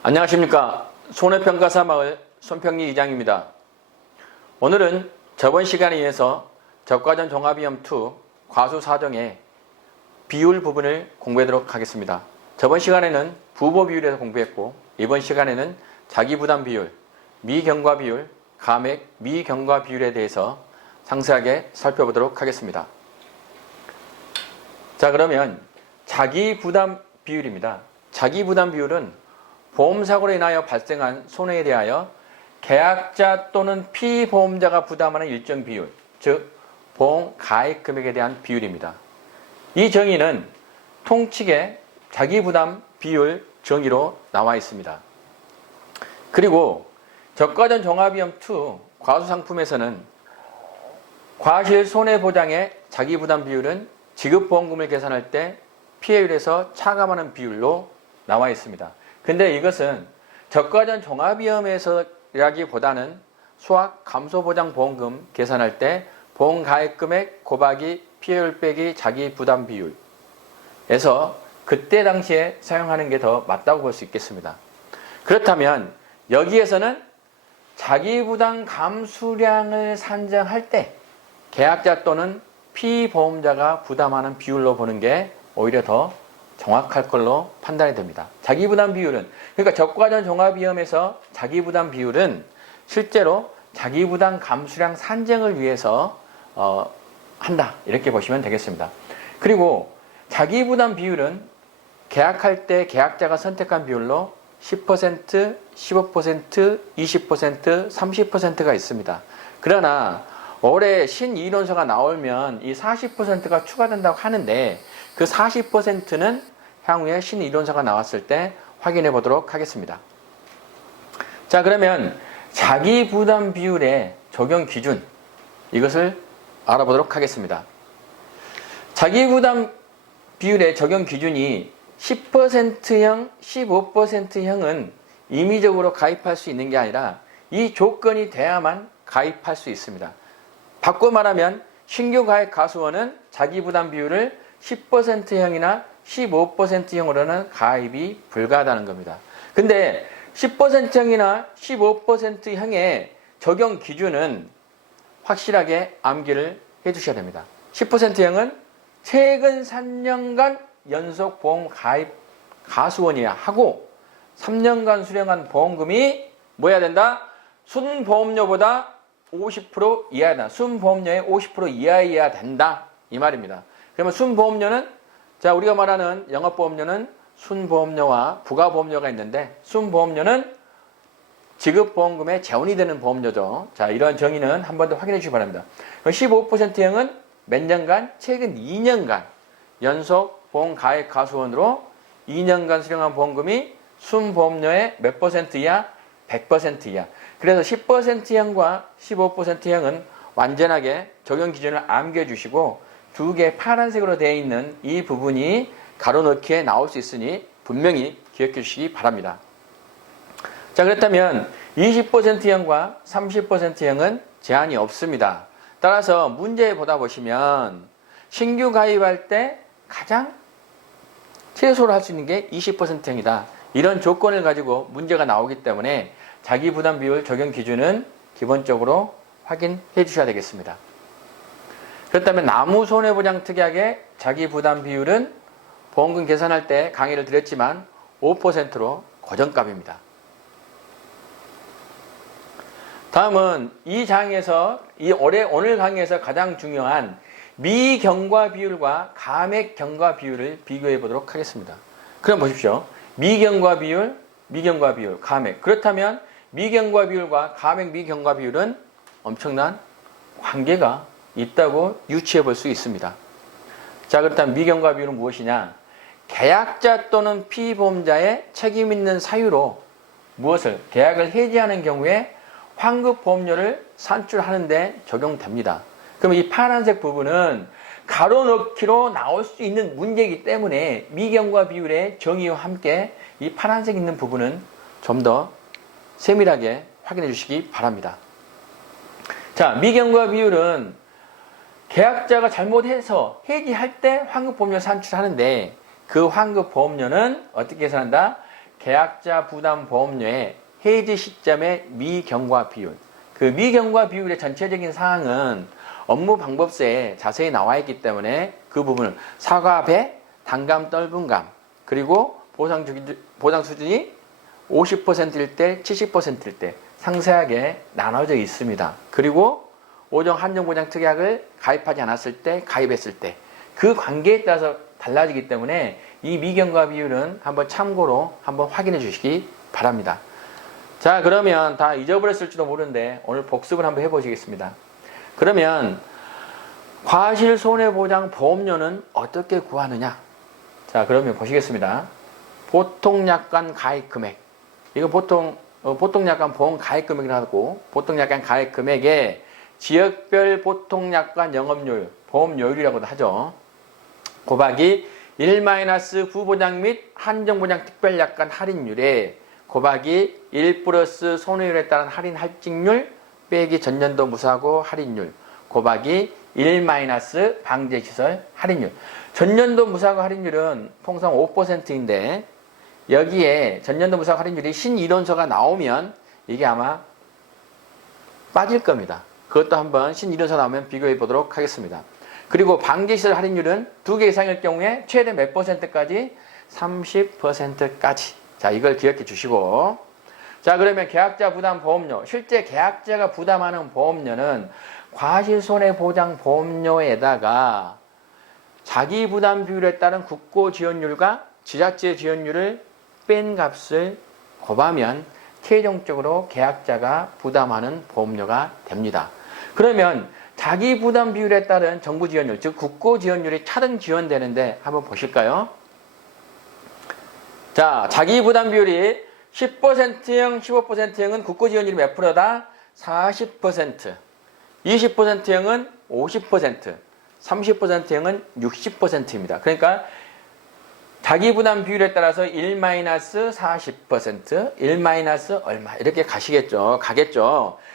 안녕하십니까. 손해평가사마을 손평리 이장입니다. 오늘은 저번 시간에 이어서 적과전 종합위험2 과수사정의 비율 부분을 공부하도록 하겠습니다. 저번 시간에는 부보 비율에서 공부했고, 이번 시간에는 자기부담 비율, 미경과 비율, 감액 미경과 비율에 대해서 상세하게 살펴보도록 하겠습니다. 자, 그러면 자기부담 비율입니다. 자기부담 비율은 보험사고로 인하여 발생한 손해에 대하여 계약자 또는 피보험자가 부담하는 일정 비율, 즉 보험 가입 금액에 대한 비율입니다. 이 정의는 통칙의 자기부담 비율 정의로 나와 있습니다. 그리고 적과전 종합위험2 과수상품에서는 과실손해보장의 자기부담 비율은 지급보험금을 계산할 때 피해율에서 차감하는 비율로 나와 있습니다. 근데 이것은 적과전 종합위험에서라기보다는 수확감소보장보험금 계산할 때 보험가입금액 곱하기 피해율 빼기 자기부담 비율에서 그때 당시에 사용하는 게 더 맞다고 볼 수 있겠습니다. 그렇다면 여기에서는 자기부담 감수량을 산정할 때 계약자 또는 피보험자가 부담하는 비율로 보는 게 오히려 더 정확할 걸로 판단이 됩니다. 자기부담 비율은, 그러니까 적과전 종합위험에서 자기부담 비율은 실제로 자기부담 감수량 산정을 위해서 한다, 이렇게 보시면 되겠습니다. 그리고 자기부담 비율은 계약할 때 계약자가 선택한 비율로 10%, 15%, 20%, 30%가 있습니다. 그러나 올해 신이론서가 나오면 이 40%가 추가된다고 하는데, 그 40%는 향후에 신이론서가 나왔을 때 확인해 보도록 하겠습니다. 자, 그러면 자기부담 비율의 적용 기준, 이것을 알아보도록 하겠습니다. 자기부담 비율의 적용 기준이 10%형, 15%형은 임의적으로 가입할 수 있는 게 아니라 이 조건이 돼야만 가입할 수 있습니다. 바꿔 말하면 신규 가입 가수원은 자기부담 비율을 10%형이나 15%형으로는 가입이 불가하다는 겁니다. 근데 10%형이나 15%형의 적용 기준은 확실하게 암기를 해 주셔야 됩니다. 10%형은 최근 3년간 연속 보험 가입 가수원이야 하고 3년간 수령한 보험금이 뭐 해야 된다? 순보험료보다 50% 이하야 된다. 순보험료의 50% 이하여야 된다, 이 말입니다. 그러면 순보험료는, 자, 우리가 말하는 영업보험료는 순보험료와 부가보험료가 있는데, 순보험료는 지급보험금에 재원이 되는 보험료죠. 자, 이런 정의는 한 번 더 확인해 주시기 바랍니다. 15%형은 몇 년간? 최근 2년간 연속 보험 가입 가수원으로 2년간 수령한 보험금이 순보험료의 몇 퍼센트 이하? 100% 이하. 그래서 10%형과 15%형은 완전하게 적용 기준을 암기해 주시고, 두 개 파란색으로 되어 있는 이 부분이 가로넣기에 나올 수 있으니 분명히 기억해 주시기 바랍니다. 자, 그렇다면 20%형과 30%형은 제한이 없습니다. 따라서 문제 보다 보시면 신규 가입할 때 가장 최소로 할 수 있는 게 20%형이다. 이런 조건을 가지고 문제가 나오기 때문에 자기부담 비율 적용 기준은 기본적으로 확인해 주셔야 되겠습니다. 그렇다면 나무손해보장 특약의 자기부담 비율은 보험금 계산할 때 강의를 드렸지만 5%로 고정값입니다. 다음은 이 장에서, 오늘 강의에서 가장 중요한 미경과 비율과 감액경과 비율을 비교해 보도록 하겠습니다. 그럼 보십시오. 미경과 비율, 감액. 그렇다면 미경과 비율과 감액 미경과 비율은 엄청난 관계가 있다고 유추해 볼 수 있습니다. 자, 그렇다면 미경과 비율은 무엇이냐? 계약자 또는 피보험자의 책임 있는 사유로 무엇을? 계약을 해지하는 경우에 환급보험료를 산출하는 데 적용됩니다. 그럼 이 파란색 부분은 가로넣기로 나올 수 있는 문제이기 때문에 미경과 비율의 정의와 함께 이 파란색 있는 부분은 좀 더 세밀하게 확인해 주시기 바랍니다. 자, 미경과 비율은 계약자가 잘못해서 해지할 때 환급보험료 산출하는데, 그 환급보험료는 어떻게 계산한다? 계약자 부담 보험료의 해지 시점의 미경과 비율. 그 미경과 비율의 전체적인 사항은 업무 방법서에 자세히 나와 있기 때문에 그 부분을 사과 배, 단감 떫은감, 그리고 보상 수준이 50%일 때, 70%일 때 상세하게 나눠져 있습니다. 그리고 5종 한정보장 특약을 가입하지 않았을 때, 가입했을 때 그 관계에 따라서 달라지기 때문에 이 미경과 비율은 한번 참고로 한번 확인해 주시기 바랍니다. 자, 그러면 다 잊어버렸을지도 모르는데 오늘 복습을 한번 해보시겠습니다. 그러면 과실손해보장 보험료는 어떻게 구하느냐? 자, 그러면 보시겠습니다. 보통약관 가입금액. 이거 보통약관 보험 가입금액이라고 하고, 보통약관 가입금액에 지역별 보통약관 영업료율, 보험료율이라고도 하죠. 곱하기 1- 부보장 및 한정보장 특별약관 할인율에 곱하기 1 플러스 손해율에 따른 할인 할증률 빼기 전년도 무사고 할인율 곱하기 1- 방제시설 할인율. 전년도 무사고 할인율은 통상 5%인데 여기에 전년도 무사고 할인율이 신이론서가 나오면 이게 아마 빠질 겁니다. 그것도 한번 신이론서 나오면 비교해 보도록 하겠습니다. 그리고 방제시설 할인율은 2개 이상일 경우에 최대 몇 %까지? 30%까지. 자, 이걸 기억해 주시고. 자, 그러면 계약자 부담 보험료. 실제 계약자가 부담하는 보험료는 과실손해보장보험료에다가 자기 부담 비율에 따른 국고 지원율과 지자체 지원율을 뺀 값을 곱하면 최종적으로 계약자가 부담하는 보험료가 됩니다. 그러면 자기 부담 비율에 따른 정부 지원율, 즉 국고 지원율이 차등 지원되는데 한번 보실까요? 자, 자기 부담 비율이 10%형, 15%형은 국고 지원율이 몇 프로다? 40%. 20%형은 50%, 30%형은 60%입니다. 그러니까 자기 부담 비율에 따라서 1-40%, 1- 얼마 이렇게 가겠죠.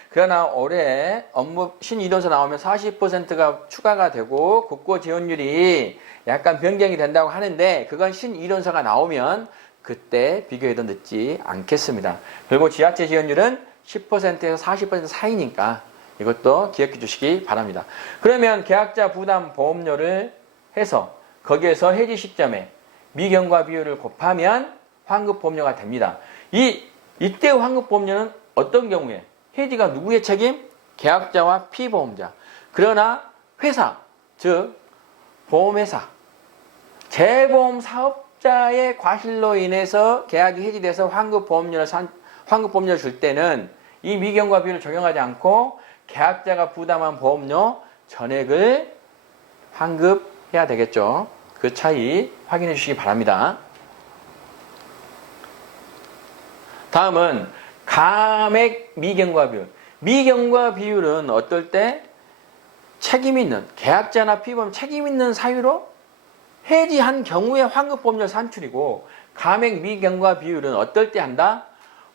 그러나 올해 업무 신이론서 나오면 40%가 추가가 되고 국고 지원율이 약간 변경이 된다고 하는데 그건 신이론서가 나오면 그때 비교해도 늦지 않겠습니다. 그리고 지자체 지원율은 10%에서 40% 사이니까 이것도 기억해 주시기 바랍니다. 그러면 계약자 부담 보험료를 해서 거기에서 해지 시점에 미경과 비율을 곱하면 환급보험료가 됩니다. 이때 환급보험료는 어떤 경우에 해지가 누구의 책임? 계약자와 피보험자. 그러나 회사, 즉 보험회사, 재보험 사업자의 과실로 인해서 계약이 해지돼서 환급보험료를 줄 때는 이 미경과 비율을 적용하지 않고 계약자가 부담한 보험료 전액을 환급해야 되겠죠. 그 차이 확인해 주시기 바랍니다. 다음은 감액 미경과 비율. 미경과 비율은 어떨 때 책임 있는 계약자나 피보험 책임 있는 사유로 해지한 경우에 환급보험료 산출이고, 감액 미경과 비율은 어떨 때 한다?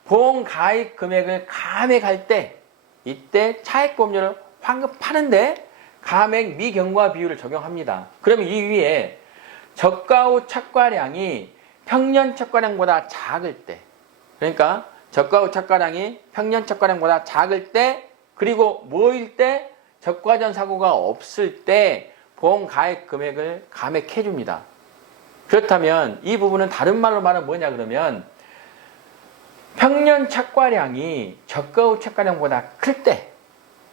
보험 가입 금액을 감액할 때 이때 차액보험료를 환급하는데 감액 미경과 비율을 적용합니다. 그러면 이 위에 저가 후 착과량이 평년 착과량보다 작을 때, 그러니까 저가 후 착과량이 평년 착과량보다 작을 때, 그리고 뭐일 때? 적과 전 사고가 없을 때 보험 가입 금액을 감액해 줍니다. 그렇다면 이 부분은 다른 말로 말하면 뭐냐 그러면 평년 착과량이 저가 후 착과량보다 클 때,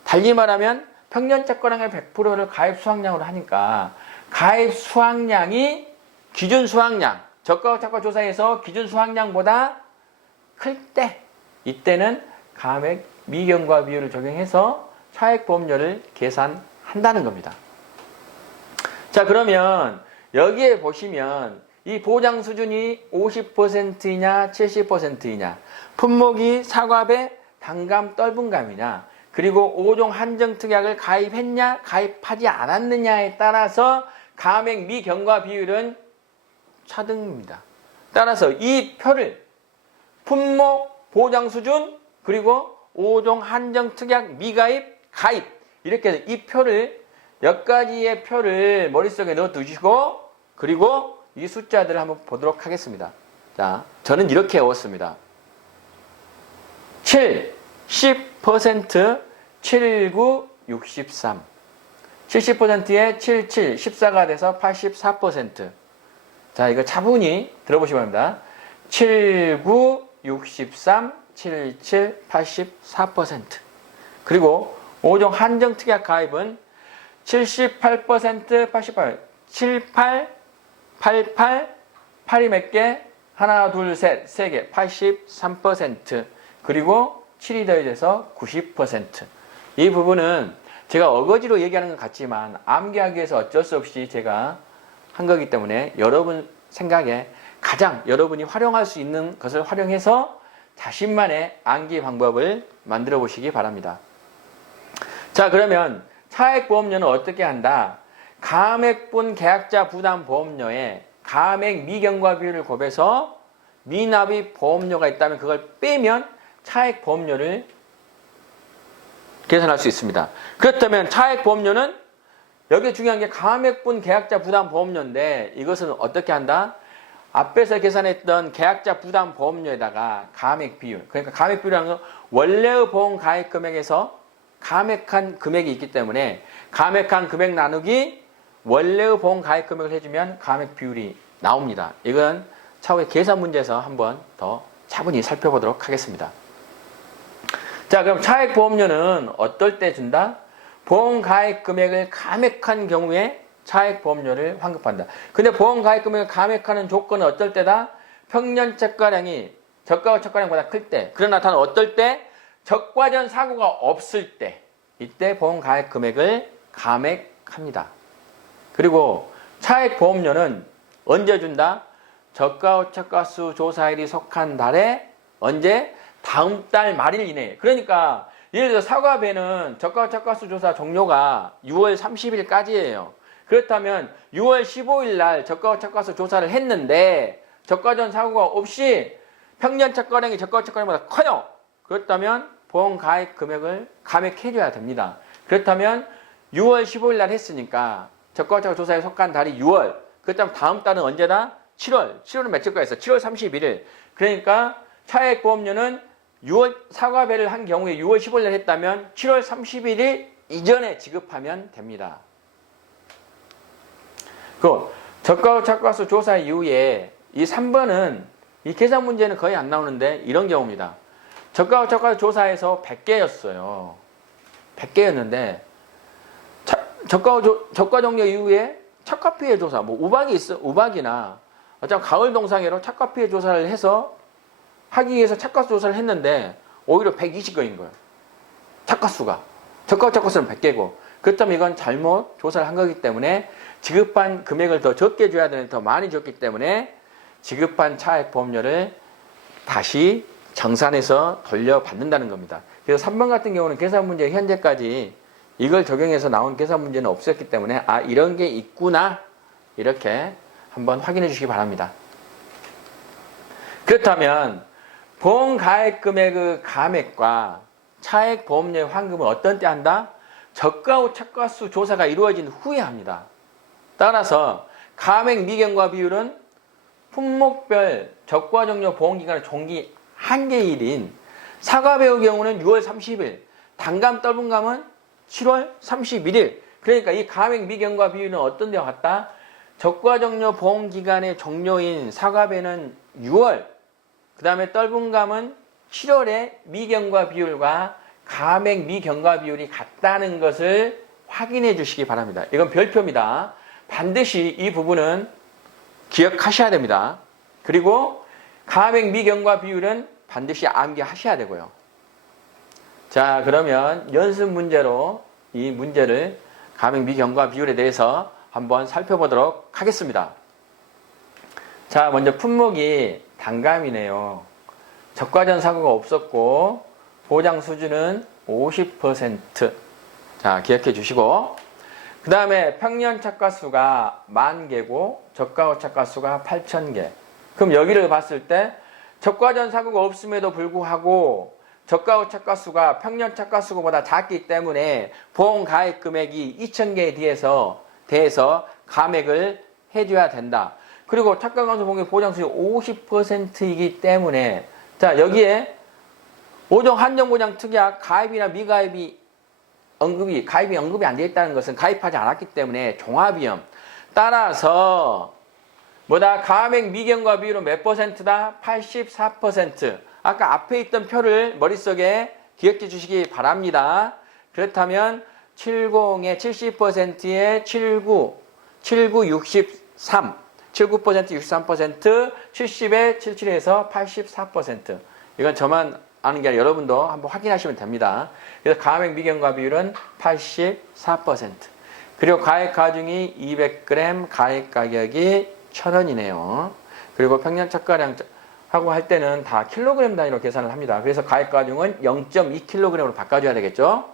달리 말하면 평년 착과량의 100%를 가입 수확량으로 하니까 가입 수확량이 기준 수확량, 저가 후 착과 조사에서 기준 수확량보다 클 때, 이때는 감액 미경과 비율을 적용해서 차액보험료를 계산한다는 겁니다. 자, 그러면 여기에 보시면 이 보장 수준이 50%이냐 70%이냐, 품목이 사과배, 단감, 떫은감이냐, 그리고 5종 한정특약을 가입했냐 가입하지 않았느냐에 따라서 감액 미경과 비율은 차등입니다. 따라서 이 표를 품목, 보장 수준, 그리고 5종 한정특약 미가입, 가입, 이렇게 해서 이 표를 몇 가지의 표를 머릿속에 넣어 두시고, 그리고 이 숫자들을 한번 보도록 하겠습니다. 자, 저는 이렇게 외웠습니다. 7, 10%, 79, 63. 70%에 77, 14가 돼서 84%. 자, 이거 차분히 들어보시기 바랍니다. 79, 63, 77, 84%. 그리고 5종 한정특약 가입은 78%, 88, 78, 88, 8이 몇 개? 하나, 둘, 셋, 세 개, 83%. 그리고 7이 더해져서 90%. 이 부분은 제가 어거지로 얘기하는 것 같지만 암기하기 위해서 어쩔 수 없이 제가 한 거기 때문에 여러분 생각에 가장 여러분이 활용할 수 있는 것을 활용해서 자신만의 암기 방법을 만들어 보시기 바랍니다. 자, 그러면 차액보험료는 어떻게 한다? 감액분 계약자 부담 보험료에 감액 미경과 비율을 곱해서 미납입 보험료가 있다면 그걸 빼면 차액보험료를 계산할 수 있습니다. 그렇다면 차액보험료는 여기 중요한 게 감액분 계약자 부담 보험료인데 이것은 어떻게 한다? 앞에서 계산했던 계약자 부담 보험료에다가 감액 비율, 그러니까 감액 비율이라는 건 원래의 보험 가입 금액에서 감액한 금액이 있기 때문에 감액한 금액 나누기 원래의 보험 가입 금액을 해주면 감액 비율이 나옵니다. 이건 차후에 계산 문제에서 한번 더 차분히 살펴보도록 하겠습니다. 자, 그럼 차액보험료는 어떨 때 준다? 보험 가입 금액을 감액한 경우에 차액보험료를 환급한다. 근데 보험 가입 금액을 감액하는 조건은 어떨 때다? 평년 적가량이 저가와 적가량보다 클 때. 그러나 단 어떨 때? 적과전 사고가 없을 때. 이때 보험 가입 금액을 감액합니다. 그리고 차액보험료는 언제 준다? 저가 저가수 조사일이 속한 달에 언제? 다음 달 말일 이내에. 그러니까 예를 들어 사과배는 저가 저가수 조사 종료가 6월 30일까지예요. 그렇다면 6월 15일 날 저가 저가수 조사를 했는데 저가전 사고가 없이 평년 적가량이 저가 적가량보다 커요. 그렇다면 보험 가입 금액을 감액해줘야 됩니다. 그렇다면 6월 15일 날 했으니까 저가 저가 조사에 속한 달이 6월. 그렇다면 다음 달은 언제다? 7월. 7월은 몇 적가였어? 7월 31일. 그러니까 차액보험료는 6월 사과배를 한 경우에 6월 15일 날 했다면 7월 31일 이전에 지급하면 됩니다. 그 저가 저가수 조사 이후에 이 3번은 이 계산 문제는 거의 안 나오는데 이런 경우입니다. 저가 저가수 조사에서 100개였어요. 100개였는데 저가 종료 이후에 착화 피해 조사, 뭐 우박이 있어, 우박이나 어차피 가을 동상회로 착화 피해 조사를 해서 하기 위해서 착가수 조사를 했는데 오히려 120건인 거예요. 착가수가. 저가수는 100개고. 그렇다면 이건 잘못 조사를 한 거기 때문에 지급한 금액을 더 적게 줘야 되는데 더 많이 줬기 때문에 지급한 차액보험료를 다시 정산해서 돌려받는다는 겁니다. 그래서 3번 같은 경우는 계산 문제 현재까지 이걸 적용해서 나온 계산 문제는 없었기 때문에 아, 이런 게 있구나. 이렇게 한번 확인해 주시기 바랍니다. 그렇다면 보험 가입 금액의 감액과 차액 보험료의 환급은 어떤 때 한다? 저가 후 착가수 조사가 이루어진 후에 합니다. 따라서 감액 미경과 비율은 품목별 적과 종료 보험기간의 종기 한계일인 사과배의 경우는 6월 30일, 단감 떨분감은 7월 31일. 그러니까 이 감액 미경과 비율은 어떤 데와 같다? 적과 종료 보험기간의 종료인 사과배는 6월, 그 다음에 떨분감은 7월에 미경과 비율과 감액 미경과 비율이 같다는 것을 확인해 주시기 바랍니다. 이건 별표입니다. 반드시 이 부분은 기억하셔야 됩니다. 그리고 감액 미경과 비율은 반드시 암기하셔야 되고요. 자, 그러면 연습 문제로 이 문제를 감액 미경과 비율에 대해서 한번 살펴보도록 하겠습니다. 자, 먼저 품목이 단감이네요. 적과전 사고가 없었고 보장 수준은 50%. 자, 기억해 주시고 그 다음에 평년 착가수가 10,000개고 저가 후 착가수가 8,000개. 그럼 여기를 봤을 때 적과전 사고가 없음에도 불구하고 저가 후 착가수가 평년 착가수보다 작기 때문에 보험 가입 금액이 2,000개에 대해서 감액을 해줘야 된다. 그리고 착가감소 보험의 보장수익 50%이기 때문에 자 여기에 5종 한정보장 특약 가입이나 미가입이 가입이 언급이 안 되어 있다는 것은 가입하지 않았기 때문에 종합위험. 따라서 뭐다? 가액 미경과 비율은 몇 %다? 84%. 아까 앞에 있던 표를 머릿속에 기억해 주시기 바랍니다. 그렇다면 70의 70%의 79, 63, 79% 63%, 70에 77에서 84%. 이건 저만 아는 게 아니라 여러분도 한번 확인하시면 됩니다. 그래서 가액 미경과 비율은 84%. 그리고 가액 가중이 200g, 가액 가격이 1,000원이네요. 그리고 평년 착가량 하고 할 때는 다 킬로그램 단위로 계산을 합니다. 그래서 가액 가중은 0.2kg으로 바꿔줘야 되겠죠.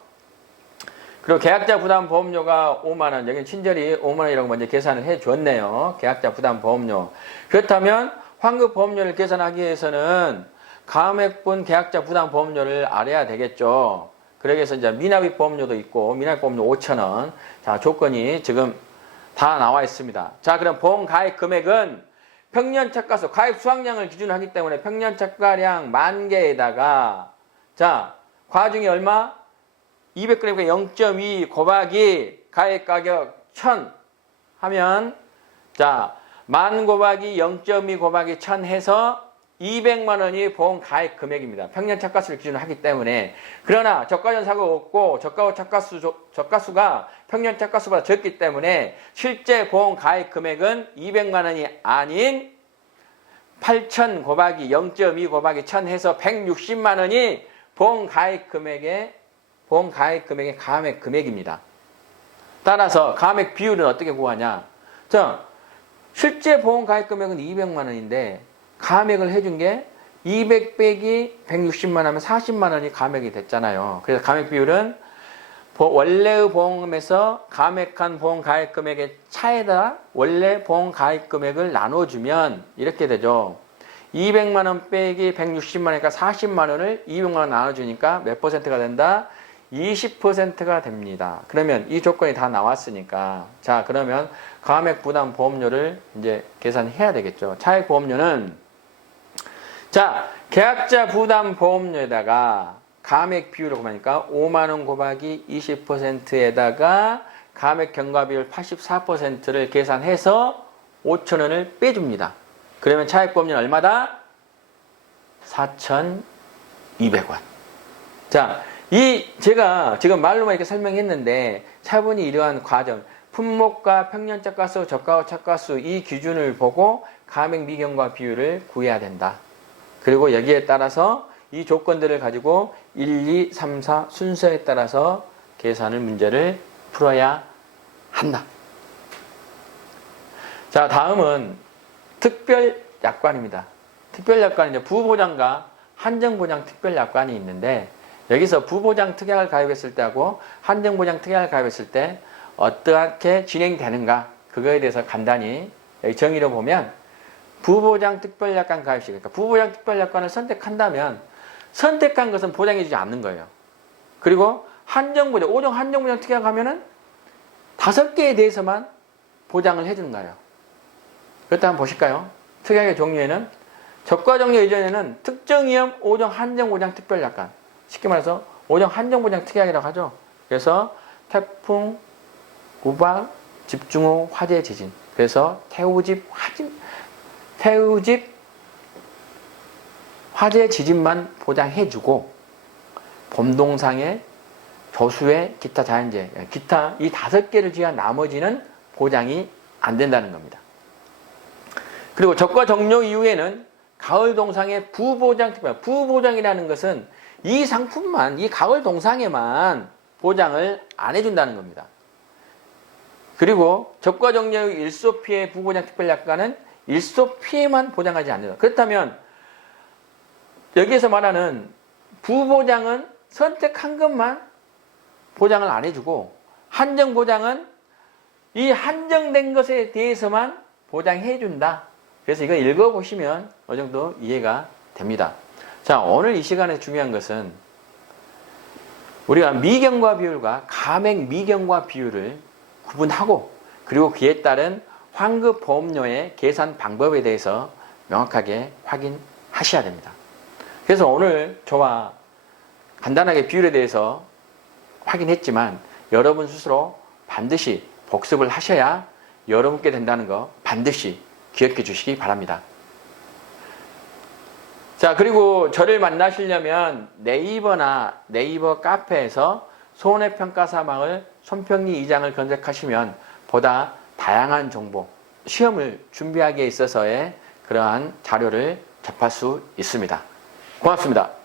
그리고 계약자 부담 보험료가 5만 원, 여기는 친절히 5만 원이라고 먼저 계산을 해 줬네요. 계약자 부담 보험료. 그렇다면 환급 보험료를 계산하기 위해서는 가액분 계약자 부담 보험료를 알아야 되겠죠. 그러기 위해서 이제 미납입 보험료도 있고, 미납입 보험료 5,000원. 자, 조건이 지금 다 나와 있습니다. 자, 그럼 보험 가입 금액은 평년 착가수, 가입 수확량을 기준으로 하기 때문에 평년 착가량 10,000개에다가, 자, 과중이 얼마? 200g이니까 0.2 곱하기 가액 가격 1,000 하면, 자, 10,000 곱하기 0.2 곱하기 1,000 해서 200만 원이 보험 가입 금액입니다. 평년 착가수를 기준으로 하기 때문에. 그러나 저가 전 사고가 없고 저가 후 착가수가 평년 착가수보다 적기 때문에 실제 보험 가입 금액은 200만 원이 아닌 8,000 곱하기 0.2 곱하기 1,000 해서 160만 원이 보험 가입 금액의 감액 금액입니다. 따라서 감액 비율은 어떻게 구하냐? 자, 실제 보험 가입 금액은 200만 원인데 감액을 해준 게 200 빼기 160만 하면 40만 원이 감액이 됐잖아요. 그래서 감액 비율은 원래의 보험금에서 감액한 보험 가입 금액의 차에다 원래 보험 가입 금액을 나눠주면 이렇게 되죠. 200만 원 빼기 160만 원이니까 40만 원을 200만 원 나눠주니까 몇 %가 된다? 20%가 됩니다. 그러면 이 조건이 다 나왔으니까 자 그러면 가액 부담 보험료를 이제 계산해야 되겠죠. 차액 보험료는 자 계약자 부담 보험료에다가 가액 비율을 곱하니까 5만 원 곱하기 20%에다가 가액 경과 비율 84%를 계산해서 5,000원을 빼줍니다. 그러면 차액 보험료는 얼마다? 4,200원. 자, 제가 지금 말로만 이렇게 설명했는데 차분히 이러한 과정, 품목과 평년 착가수, 저가 후 착가수 이 기준을 보고 가액 미경과 비율을 구해야 된다. 그리고 여기에 따라서 이 조건들을 가지고 1, 2, 3, 4 순서에 따라서 계산을 문제를 풀어야 한다. 자, 다음은 특별약관입니다. 특별약관은 이제 부보장과 한정보장 특별약관이 있는데 여기서 부보장 특약을 가입했을 때하고 한정보장 특약을 가입했을 때 어떻게 진행되는가 그거에 대해서 간단히 여기 정의를 보면 부보장 특별약관 가입 시 그러니까 부보장 특별약관을 선택한다면 선택한 것은 보장해주지 않는 거예요. 그리고 한정보장, 5종 한정보장 특약 하면은 5개에 대해서만 보장을 해주는 거예요. 그렇다 한번 보실까요? 특약의 종류에는 적과 종류 이전에는 특정위험 5종 한정보장 특별약관 쉽게 말해서 5종 한정보장 특약이라고 하죠. 그래서 태풍, 우박, 집중호우, 화재, 지진 그래서 태우집, 화재, 지진만 보장해주고 봄동상에 조수에 기타 자연재해, 기타 이 5개를 제한 나머지는 보장이 안 된다는 겁니다. 그리고 적과 종료 이후에는 가을 동상의 부보장 특별, 부보장이라는 것은 이 상품만, 이 가을 동상에만 보장을 안 해준다는 겁니다. 그리고 적과 종료 후 일소 피해 부보장 특별약관은 일소 피해만 보장하지 않는다. 그렇다면 여기에서 말하는 부보장은 선택한 것만 보장을 안 해주고 한정보장은 이 한정된 것에 대해서만 보장해준다. 그래서 이거 읽어보시면 어느 정도 이해가 됩니다. 자, 오늘 이 시간에 중요한 것은 우리가 미경과 비율과 가액 미경과 비율을 구분하고 그리고 그에 따른 환급 보험료의 계산 방법에 대해서 명확하게 확인하셔야 됩니다. 그래서 오늘 저와 간단하게 비율에 대해서 확인했지만 여러분 스스로 반드시 복습을 하셔야 여러분께 된다는 거 반드시 기억해 주시기 바랍니다. 자, 그리고 저를 만나시려면 네이버나 네이버 카페에서 손해평가사망을 손평리 2장을 검색하시면 보다 다양한 정보, 시험을 준비하기에 있어서의 그러한 자료를 접할 수 있습니다. 고맙습니다.